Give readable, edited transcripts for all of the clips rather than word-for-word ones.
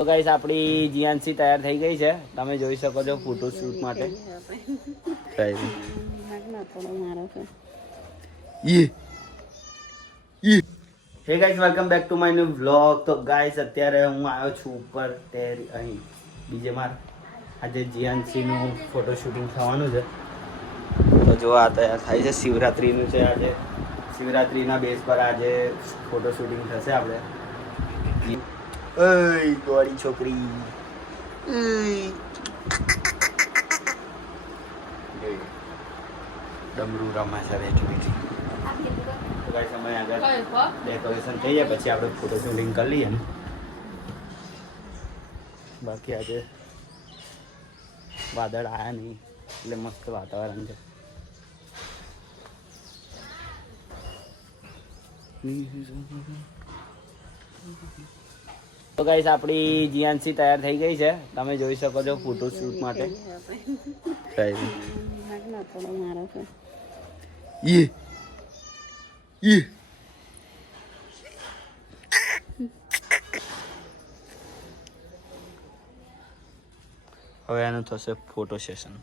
તો ગાઈસ આપણી જીયાનસી તૈયાર થઈ ગઈ છે, તમે જોઈ શકો છો ફોટો શૂટ માટે. હે guys, welcome back to my new vlog. તો ગાઈસ અત્યારે હું આવ્યો છું ઉપર અહીં બીજે માર. આજે જીયાનસીનું ફોટો શૂટિંગ થવાનું છે. તો જો આ તૈયાર થાય છે, શિવરાત્રિનું છે આજે. શિવરાત્રિના બેઝ પર આજે ફોટો શૂટિંગ થશે આપણે. ઓય ગોળી છોકરી ડમરું રમા છે બેઠી બેઠી. તો ગાઈસ અમે આગળ ડેકોરેશન થઈ જાય પછી આપણે ફોટો શૂટિંગ કરી લઈએ ને. બાકી આજે વાદળ આવ્યા નહીં એટલે મસ્ત વાતાવરણ છે. તો ગાઈસ આપણી જીયાનસી તૈયાર થઈ ગઈ છે, તમે જોઈ શકો છો ફોટો શૂટ માટે. હવે એનું થશે ફોટો સેશન.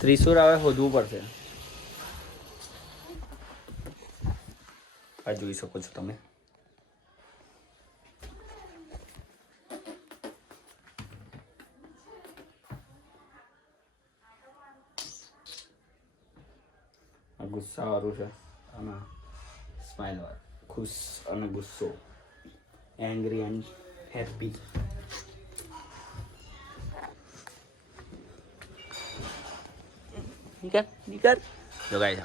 ત્રિશુર હવે શોધવું પડશે. આ જોઈ શકો છો તમે. ગુસ્સા વાળું છે અને સ્માઇલ વાળું, ખુશ અને ગુસ્સો, એંગ્રી એન્ડ હેપી. નીકળ જો ગાઈસ.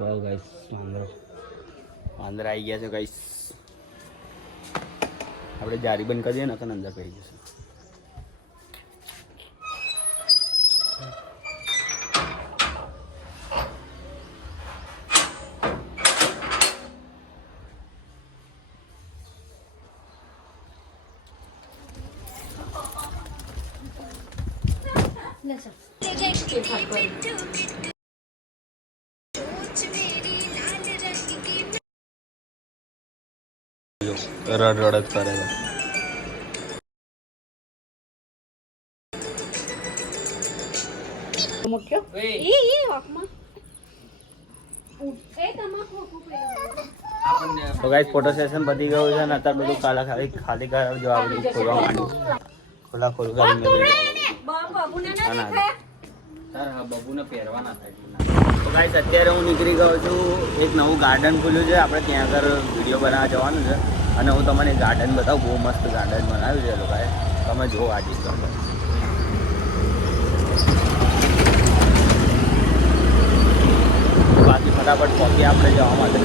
વાવ ગાઈસ, અંદર આવી ગયા છે ગાઈસ. આપણે જારી બંધ કરીએ ને તો અંદર પડી જશે. રડ રડ જ કરે છે. તો ગાઈસ ફોટો સેશન પતી ગયું છે ને અત્યારે બધું ખાલી જો આપણે ખોલવા માંડ્યું. ખોલ કરીને બબુને પહેરવાના થાય. તો ગાઈસ અત્યારે હું નીકળી ગયો છું. એક નવું ગાર્ડન ખુલ્યું છે, આપણે ત્યાં આગળ વિડીયો બનાવવા જવાનું છે અને હું તમને ગાર્ડન બતાવું. બહુ મસ્ત ગાર્ડન બનાવ્યું છે લોકોએ, તમે જુઓ આજે. બાકી ફટાફટ પહોંચી આપણે જવા માટે.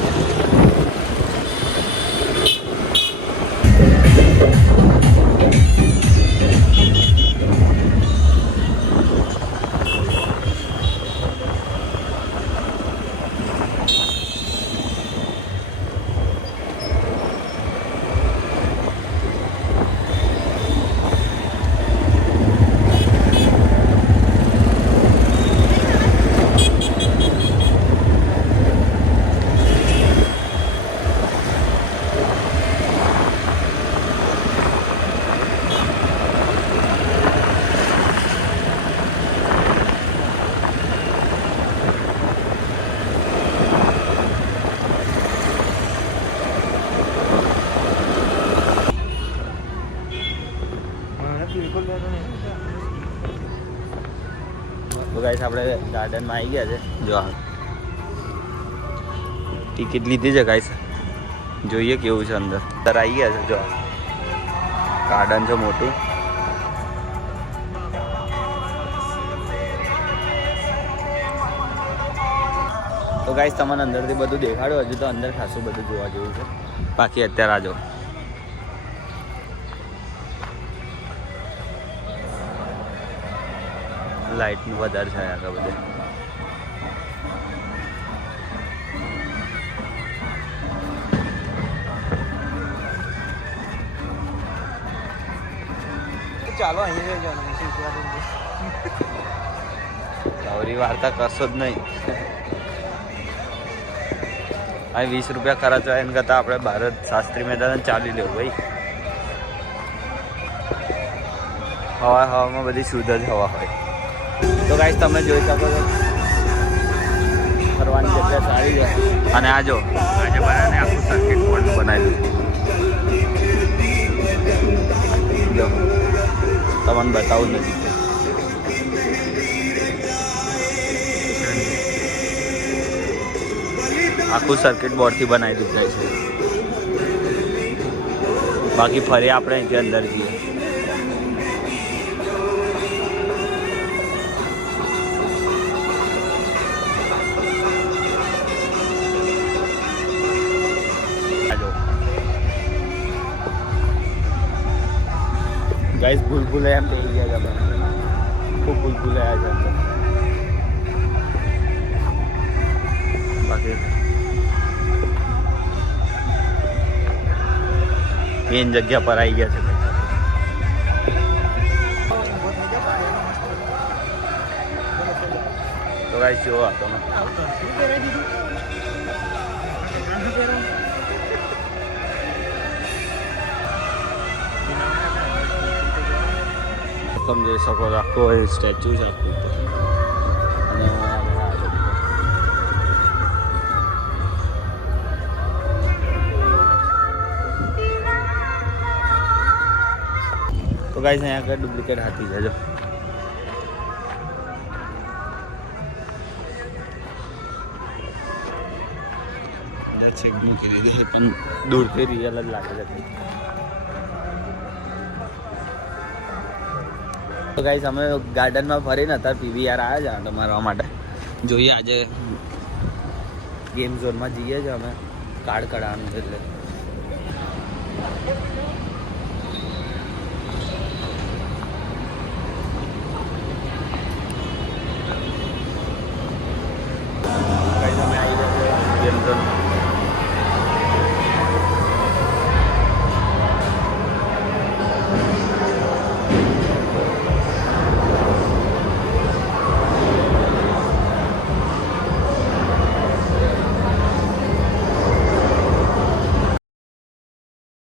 તો ગાઈસ આપણે ગાર્ડનમાં આવી ગયા છે. જો ટિકિટ લીધી છે ગાઈસ, જોઈએ કેવું છે અંદર. અંદર આવી ગયા છે. જો ગાર્ડન છે મોટું. તો ગાઈસ તમને અંદરથી બધું દેખાડ્યું. હજુ તો અંદર ખાસું બધું જોવા જેવું છે. બાકી અત્યારે આ જો લાઇટનું વધારે છે આગળ બધે. ચાલો અહીંયા જવાનું. આવરી વાર્તા કરશો જ નહીં. અહીં 20 રૂપિયા ખર્ચ હોય એના કરતાં આપણે ભારત શાસ્ત્રી મેદાન ચાલી લેવું ભાઈ. હવામાં બધી શુદ્ધ જ હવા હોય. તો ગાઈસ તમે જોઈ શકો છો ફરવાની જગ્યા સારી છે. અને આ જો આજે બનાવીને આખું સર્કિટ બોર્ડ બનાવ્યું જો તમને બતાવું નથી. આખું સર્કિટ બોર્ડથી બનાવી દીધું છે. બાકી ફરી આપણે અહીંથી અંદર જઈએ. गाइस बुलबुल हम देख लिया जब खूब बुलबुल आया जाता बाकी मेन जगह पर आई गया છે. તો ગાઈસ જો આ તમે તમે જોઈ શકો છો આખો સ્ટેચ્યુ છે આખું. અને તો ગાઈસ અહીંયા આગળ ડુપ્લિકેટ હાથી છે જો. પણ દૂરથી રિયલ જ લાગે છે. તો ગાઈસ અમે ગાર્ડનમાં ફરીને અત્યારે પીવીઆર આવ્યા છે મારવા માટે. જોઈએ આજે ગેમ ઝોનમાં જઈએ છીએ અમે કાર્ડ કઢાવવાનું એટલે. ગાઈસ અમે આવી ગયા ગેમ ઝોન.